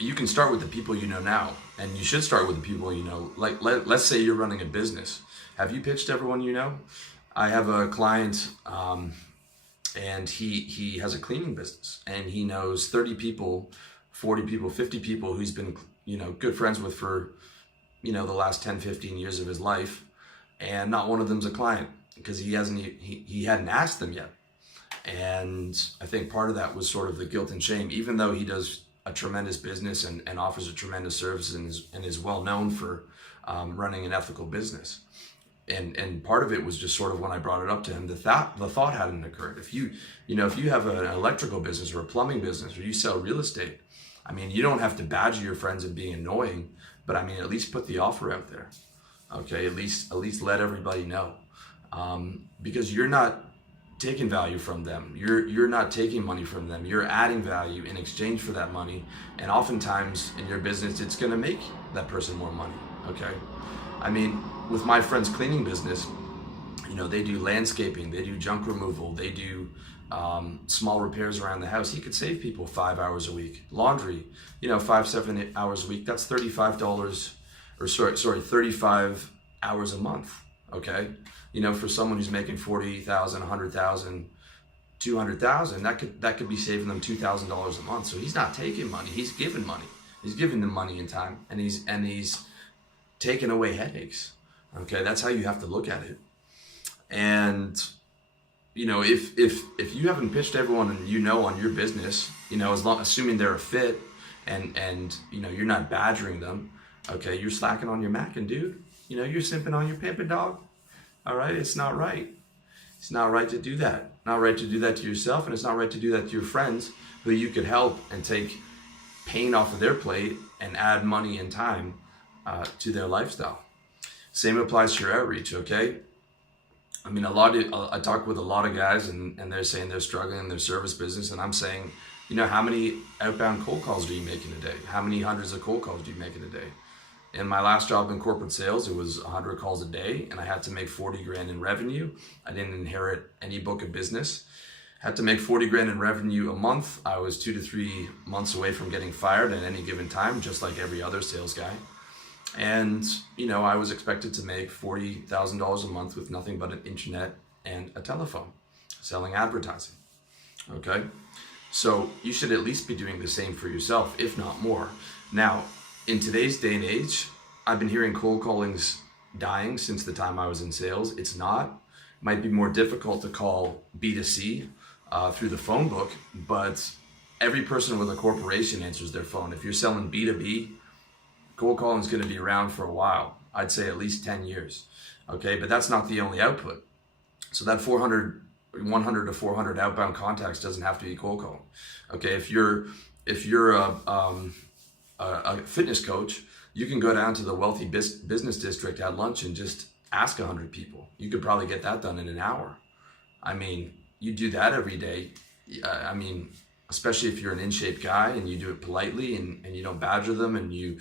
you can start with the people you know now, and you should start with the people you know. Like let's say you're running a business. Have you pitched everyone you know? I have a client, and he has a cleaning business, and he knows 30 people, 40 people, 50 people who's been good friends with for the last 10, 15 years of his life, and not one of them's a client because he hadn't asked them yet. And I think part of that was sort of the guilt and shame, even though he does a tremendous business and offers a tremendous service and is well known for running an ethical business. And part of it was just sort of when I brought it up to him, the thought hadn't occurred. If you have an electrical business or a plumbing business or you sell real estate, I mean, you don't have to badger your friends and being annoying, but I mean, at least put the offer out there. Okay, at least let everybody know, because you're not taking value from them. You're not taking money from them. You're adding value in exchange for that money, and oftentimes in your business, it's going to make that person more money. Okay, I mean, with my friend's cleaning business, they do landscaping, they do junk removal, they do small repairs around the house. He could save people 5 hours a week. Laundry, 5-7 hours a week. That's $35, or sorry, 35 hours a month. Okay, for someone who's making 40,000, 100,000, 200,000, that could be saving them $2,000 a month. So he's not taking money; he's giving money. He's giving them money and time, and he's taking away headaches. Okay, that's how you have to look at it. And if you haven't pitched everyone on your business, assuming they're a fit, and you're not badgering them, okay, you're slacking on your macking, dude. You're simping on your pimping, dog. All right, it's not right. It's not right to do that. Not right to do that to yourself, and it's not right to do that to your friends who you could help and take pain off of their plate and add money and time to their lifestyle. Same applies to your outreach, okay? I mean, I talk with a lot of guys, and they're saying they're struggling in their service business, and I'm saying, how many outbound cold calls are you making a day? How many hundreds of cold calls do you make in a day? In my last job in corporate sales, it was 100 calls a day, and I had to make 40 grand in revenue. I didn't inherit any book of business. Had to make 40 grand in revenue a month. I was 2 to 3 months away from getting fired at any given time, just like every other sales guy. And, I was expected to make $40,000 a month with nothing but an internet and a telephone, selling advertising. Okay? So you should at least be doing the same for yourself, if not more. Now, in today's day and age, I've been hearing cold calling's dying since the time I was in sales. It's not. It might be more difficult to call B2C through the phone book, but every person with a corporation answers their phone. If you're selling B2B, cold calling is going to be around for a while. I'd say at least 10 years. Okay, but that's not the only output. So that 100 to 400 outbound contacts doesn't have to be cold calling. Okay, if you're a fitness coach, you can go down to the wealthy business district at lunch and just ask 100 people. You could probably get that done in an hour. I mean, you do that every day. I mean, especially if you're an in-shape guy and you do it politely and you don't badger them and you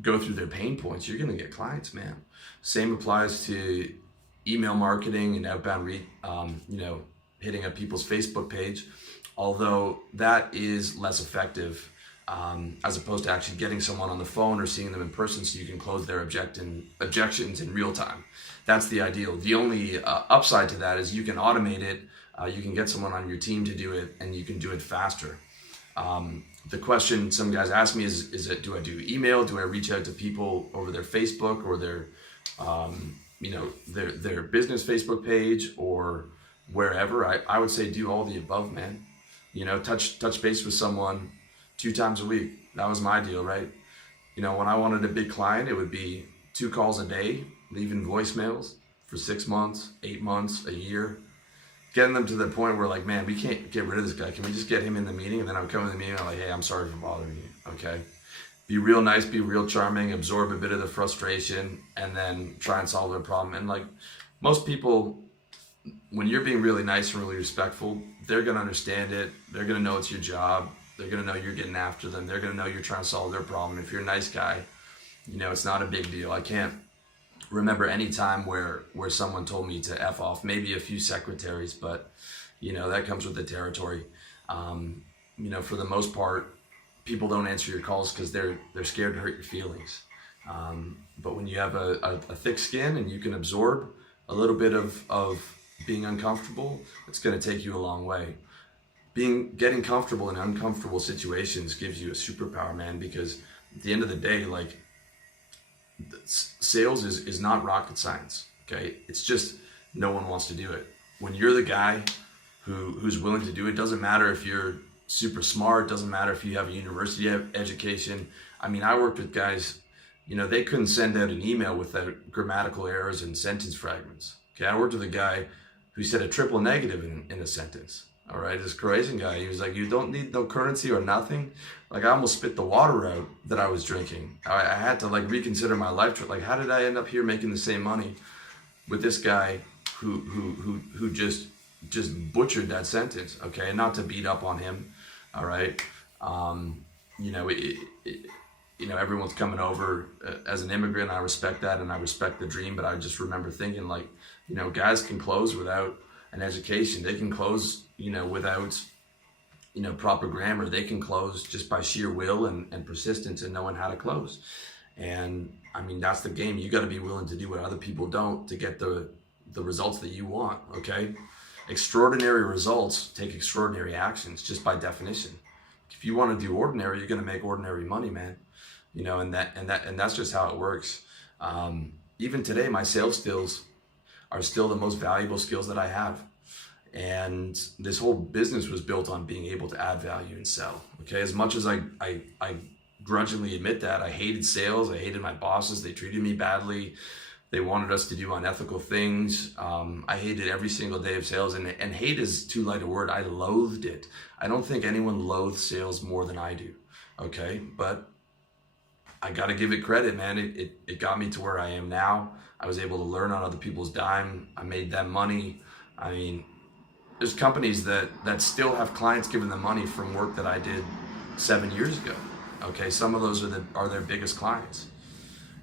go through their pain points, you're going to get clients, man. Same applies to email marketing and outbound hitting up people's Facebook page, although that is less effective as opposed to actually getting someone on the phone or seeing them in person so you can close their objections in real time. That's the ideal. The only upside to that is you can automate it, you can get someone on your team to do it, and you can do it faster. The question some guys ask me is do I do email? Do I reach out to people over their Facebook or their business Facebook page or wherever? I would say do all the above, man. Touch base with someone 2 times a week. That was my deal, right? When I wanted a big client, it would be 2 calls a day, leaving voicemails for 6 months, 8 months, a year. Getting them to the point where like, man, we can't get rid of this guy. Can we just get him in the meeting? And then I would come in the meeting and I'm like, hey, I'm sorry for bothering you, okay? Be real nice, be real charming, absorb a bit of the frustration, and then try and solve their problem. And like most people, when you're being really nice and really respectful, they're gonna understand it. They're gonna know it's your job. They're gonna know you're getting after them. They're gonna know you're trying to solve their problem. If you're a nice guy, it's not a big deal. I can't remember any time where someone told me to F off. Maybe a few secretaries, but that comes with the territory. For the most part, people don't answer your calls because they're scared to hurt your feelings. But when you have a thick skin and you can absorb a little bit of being uncomfortable, it's going to take you a long way. Getting comfortable in uncomfortable situations gives you a superpower, man, because at the end of the day, like, sales is not rocket science, okay? It's just no one wants to do it. When you're the guy who's willing to do it, doesn't matter if you're super smart, doesn't matter if you have a university education. I mean, I worked with guys, you know, they couldn't send out an email without grammatical errors and sentence fragments. Okay, I worked with a guy who said a triple negative in a sentence. All right, this Croatian guy, he was like, you don't need no currency or nothing. Like, I almost spit the water out that I was drinking. I had to like reconsider my life. Like, how did I end up here making the same money with this guy who just butchered that sentence? Okay, and not to beat up on him. All right, you know, you know, everyone's coming over as an immigrant. I respect that, and I respect the dream. But I just remember thinking, like, you know, guys can close without an education. They can close, you know, without, you know, proper grammar. They can close just by sheer will and persistence and knowing how to close. And I mean, that's the game. You got to be willing to do what other people don't to get the results that you want. Okay, extraordinary results take extraordinary actions, just by definition. If you want to do ordinary, you're going to make ordinary money, man. You know, and that's just how it works. Even today, my sales skills are still the most valuable skills that I have. And this whole business was built on being able to add value and sell. Okay, as much as I grudgingly admit that, I hated sales, I hated my bosses, they treated me badly, they wanted us to do unethical things. I hated every single day of sales, and hate is too light a word. I loathed it. I don't think anyone loathes sales more than I do. Okay, but I gotta give it credit, man. It got me to where I am now. I was able to learn on other people's dime. I made them money. I mean, there's companies that still have clients giving them money from work that I did 7 years ago. Okay, some of those are their biggest clients,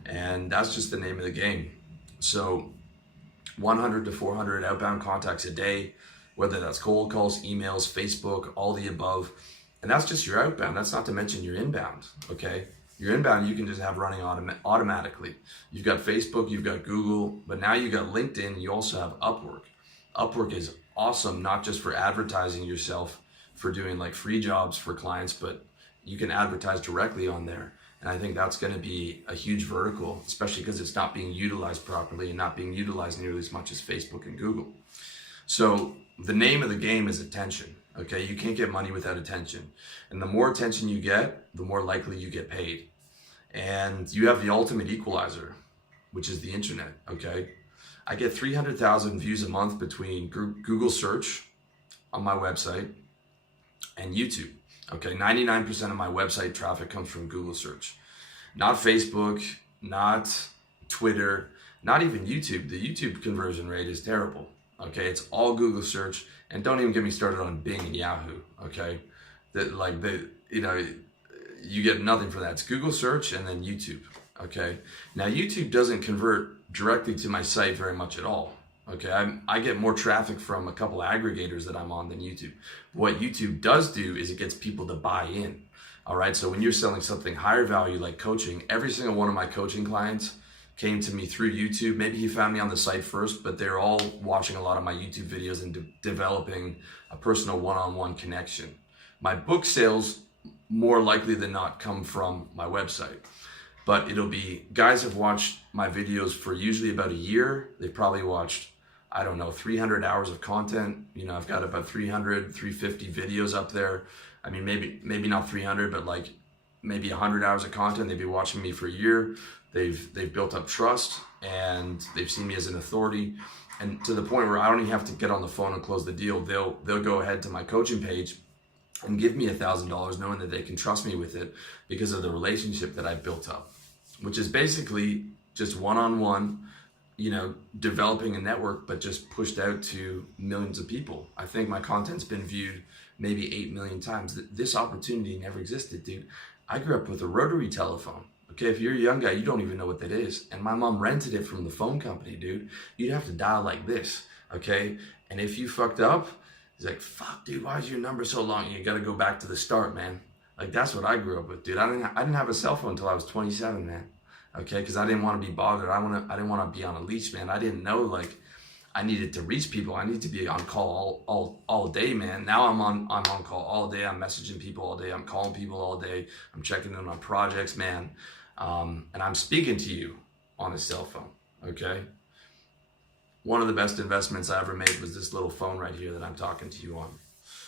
and that's just the name of the game. So 100 to 400 outbound contacts a day, whether that's cold calls, emails, Facebook, all the above. And that's just your outbound. That's not to mention your inbound, okay? Your inbound you can just have running automatically. You've got Facebook, you've got Google, but now you've got LinkedIn, you also have Upwork. Upwork is awesome, not just for advertising yourself, for doing like free jobs for clients, but you can advertise directly on there. And I think that's going to be a huge vertical, especially because it's not being utilized properly and not being utilized nearly as much as Facebook and Google. So the name of the game is attention. Okay, you can't get money without attention. And the more attention you get, the more likely you get paid. And you have the ultimate equalizer, which is the internet, okay? I get 300,000 views a month between Google search on my website and YouTube. Okay, 99% of my website traffic comes from Google search. Not Facebook, not Twitter, not even YouTube. The YouTube conversion rate is terrible. Okay, it's all Google search, and don't even get me started on Bing and Yahoo. Okay, you know, you get nothing for that. It's Google search and then YouTube. Okay, now YouTube doesn't convert directly to my site very much at all. Okay, I get more traffic from a couple aggregators that I'm on than YouTube. What YouTube does do is it gets people to buy in. All right, so when you're selling something higher value like coaching, every single one of my coaching clients came to me through YouTube. Maybe he found me on the site first, but they're all watching a lot of my YouTube videos and developing a personal one-on-one connection. My book sales, more likely than not, come from my website. But it'll be, guys have watched my videos for usually about a year. They've probably watched, I don't know, 300 hours of content. You know, I've got about 300, 350 videos up there. I mean, maybe not 300, but like maybe 100 hours of content. They've been watching me for a year. They've built up trust, and they've seen me as an authority. And to the point where I don't even have to get on the phone and close the deal. They'll go ahead to my coaching page and give me $1,000, knowing that they can trust me with it because of the relationship that I've built up, which is basically just one-on-one, you know, developing a network, but just pushed out to millions of people. I think my content's been viewed maybe 8 million times. This opportunity never existed, dude. I grew up with a rotary telephone. Okay, if you're a young guy, you don't even know what that is. And my mom rented it from the phone company, dude. You'd have to dial like this, okay? And if you fucked up, it's like, fuck, dude, why is your number so long? You gotta go back to the start, man. Like, that's what I grew up with, dude. I didn't have a cell phone until I was 27, man. Okay, because I didn't want to be bothered. I didn't want to be on a leash, man. I didn't know, like, I needed to reach people. I needed to be on call all day, man. Now I'm on call all day. I'm messaging people all day. I'm calling people all day. I'm checking in on projects, man. And I'm speaking to you on a cell phone, okay? One of the best investments I ever made was this little phone right here that I'm talking to you on.